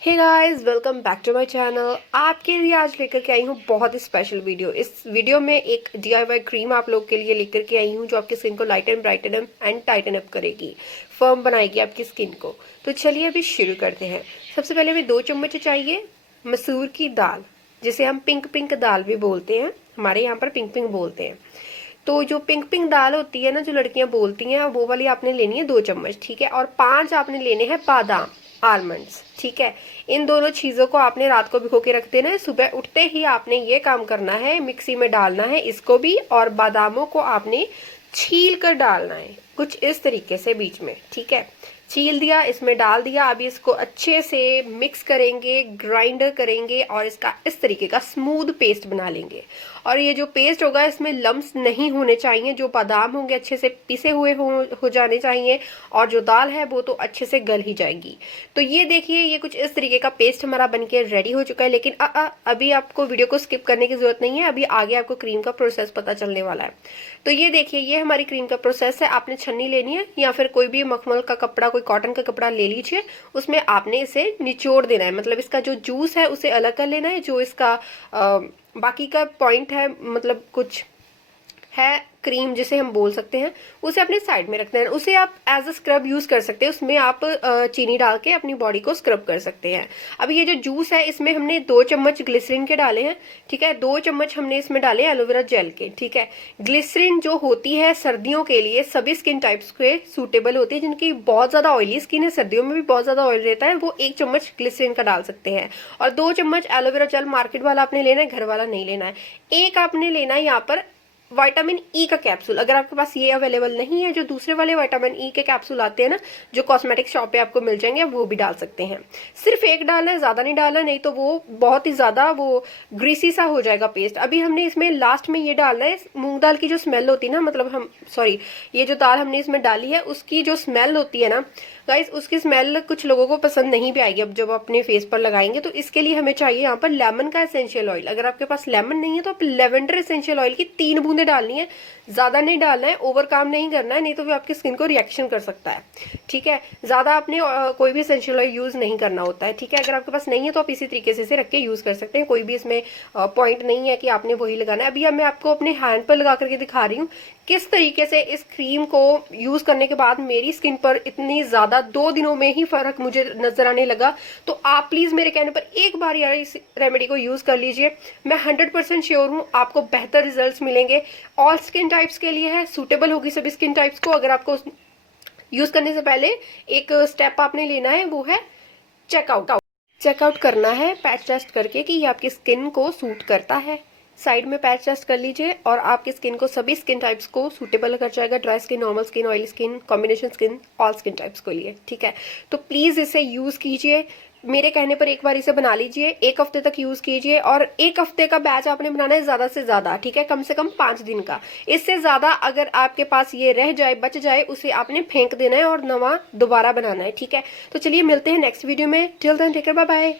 Hey guys, welcome back to my channel. आपके लिए आज लेकर के आई हूँ बहुत ही स्पेशल वीडियो। इस वीडियो में एक DIY क्रीम आप लोग के लिए लेकर के आई हूँ जो आपकी स्किन को लाइटन ब्राइटन एंड टाइटन अप करेगी, फर्म बनाएगी आपकी स्किन को। तो चलिए अभी शुरू करते हैं। सबसे पहले हमें 2 चम्मच चाहिए मसूर की दाल, जिसे हम पिंक पिंक दाल भी बोलते हैं, हमारे यहाँ पर पिंक पिंक बोलते हैं। तो जो पिंक पिंक दाल होती है ना, जो लड़कियां बोलती हैं, वो वाली आपने लेनी है 2 चम्मच, ठीक है। और 5 आपने लेने हैं बादाम, आलमंड्स, ठीक है। इन दोनों चीजों को आपने रात को भिगो के रख देना है। सुबह उठते ही आपने ये काम करना है, मिक्सी में डालना है इसको भी, और बादामों को आपने छील कर डालना है कुछ इस तरीके से बीच में, ठीक है। छील दिया, इसमें डाल दिया। अभी इसको अच्छे से मिक्स करेंगे, ग्राइंडर करेंगे और इसका इस तरीके का स्मूथ पेस्ट बना लेंगे। और ये जो पेस्ट होगा इसमें लम्स नहीं होने चाहिए। जो बादाम होंगे अच्छे से पिसे हुए हो जाने चाहिए, और जो दाल है वो तो अच्छे से गल ही जाएगी। तो ये देखिए, ये कुछ इस तरीके का पेस्ट हमारा बनके रेडी हो चुका है। लेकिन अभी आपको वीडियो को स्किप करने की जरूरत नहीं है, अभी आगे आपको क्रीम का प्रोसेस पता चलने वाला है। तो ये देखिए, ये हमारी क्रीम का प्रोसेस है। आपने छन्नी लेनी है या फिर कोई भी मखमल का कपड़ा, कोई कॉटन का कपड़ा ले लीजिए। उसमें आपने इसे निचोड़ देना है, मतलब इसका जो जूस है उसे अलग कर लेना है। जो इसका बाकी का पॉइंट है, मतलब कुछ है क्रीम जिसे हम बोल सकते हैं, उसे अपने साइड में रखना है। उसे आप एज अ स्क्रब यूज कर सकते हैं। उसमें आप चीनी डाल के अपनी बॉडी को स्क्रब कर सकते हैं। अब ये जो जूस है इसमें हमने 2 चम्मच ग्लिसरीन के डाले हैं, ठीक है। 2 चम्मच हमने इसमें डाले एलोवेरा जेल के, ठीक है। ग्लिसरीन जो होती है सर्दियों के लिए सभी स्किन टाइप्स के सूटेबल होती है। जिनकी बहुत ज्यादा ऑयली स्किन है, सर्दियों में भी बहुत ज्यादा ऑयल रहता है, वो 1 चम्मच ग्लिसरीन का डाल सकते हैं। और 2 चम्मच एलोवेरा जेल मार्केट वाला आपने लेना है, घर वाला नहीं लेना है। एक आपने लेना है यहाँ पर विटामिन ई का कैप्सूल। अगर आपके पास ये अवेलेबल नहीं है, जो दूसरे वाले विटामिन ई के कैप्सूल आते हैं ना, जो कॉस्मेटिक शॉप पे आपको मिल जाएंगे, वो भी डाल सकते हैं। सिर्फ एक डालना है, ज्यादा नहीं डालना, नहीं तो वो बहुत ही ज्यादा वो ग्रीसी सा हो जाएगा पेस्ट। अभी हमने इसमें लास्ट में ये डालना है, मूंग दाल की जो स्मेल होती है ना, मतलब हम सॉरी, ये जो दाल हमने इसमें डाली है उसकी जो स्मेल होती है ना गाइस, उसकी स्मेल कुछ लोगों को पसंद नहीं भी आएगी अब जब अपने फेस पर लगाएंगे। तो इसके लिए हमें चाहिए यहाँ पर लेमन का एसेंशियल ऑयल। अगर आपके पास लेमन नहीं है तो आप लेवेंडर एसेंशियल ऑयल की 3 बूंदे डालनी है, ज्यादा नहीं डालना है, ओवर काम नहीं करना है, नहीं तो वो आपकी स्किन को रिएक्शन कर सकता है, ठीक है। ज्यादा आपने कोई भी एसेंशियल ऑयल यूज नहीं करना होता है, ठीक है। अगर आपके पास नहीं है तो आप इसी तरीके से रख के यूज कर सकते हैं। कोई भी इसमें पॉइंट नहीं है कि आपने वही लगाना है। अभी मैं आपको अपने हैंड पर लगा करके दिखा रही हूँ किस तरीके से इस क्रीम को यूज करने के बाद मेरी स्किन पर इतनी ज्यादा 2 दिनों में ही फर्क मुझे नजर आने लगा। तो आप प्लीज मेरे कहने पर एक बार यार इस रेमेडी को यूज कर लीजिए। मैं 100% श्योर हूँ आपको बेहतर रिजल्ट्स मिलेंगे। ऑल स्किन टाइप्स के लिए है, सूटेबल होगी सभी स्किन टाइप्स को। अगर आपको यूज करने से पहले एक स्टेप आपने लेना है, वो है चेकआउट करना है पैच टेस्ट करके कि ये आपकी स्किन को सूट करता है। साइड में पैच टेस्ट कर लीजिए और आपकी स्किन को सभी स्किन टाइप्स को सूटेबल कर जाएगा। Dry skin, normal skin, oily skin, combination skin, all skin types के लिए, ठीक है। तो प्लीज इसे यूज कीजिए। मेरे कहने पर एक बार इसे बना लीजिए, 1 हफ्ते तक यूज कीजिए। और 1 हफ्ते का बैच आपने बनाना है ज्यादा से ज्यादा, ठीक है, कम से कम 5 दिन का। इससे ज्यादा अगर आपके पास ये रह जाए, बच जाए, उसे आपने फेंक देना है और नवा दोबारा बनाना है, ठीक है। तो चलिए मिलते हैं नेक्स्ट वीडियो में। Till then take care, bye bye.